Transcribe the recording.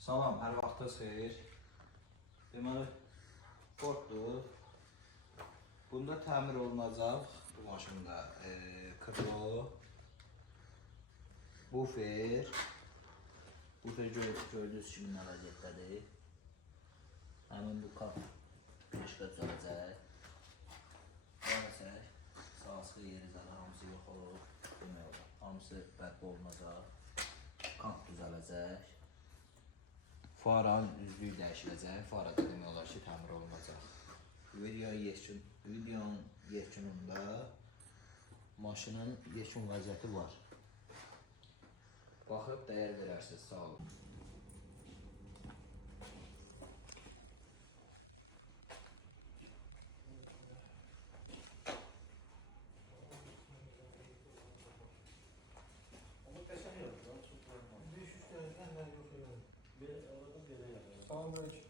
Salam, hər vaxtınız xeyir. Deməli, Forddur. Bunda təmir olunacaq. Bu maşında krilo, bufer. Bufer gördüyünüz kimi nə vəziyyətdədir. Həmin bu kap peşqə düzələcək. Gələcək. Sağ-sığı yeri zələ, hamısı yox olur. Demək olar. Hamısı bərpa olunacaq. Kap düzələcək. Faranın üzlüyü dəyişiləcək. Fara da demək olar ki, təmir olunacaq. Videonun yekununda maşının yekun vəziyyəti var. Baxıb dəyər verərsiniz. Sağ olun. Salam aleyküm.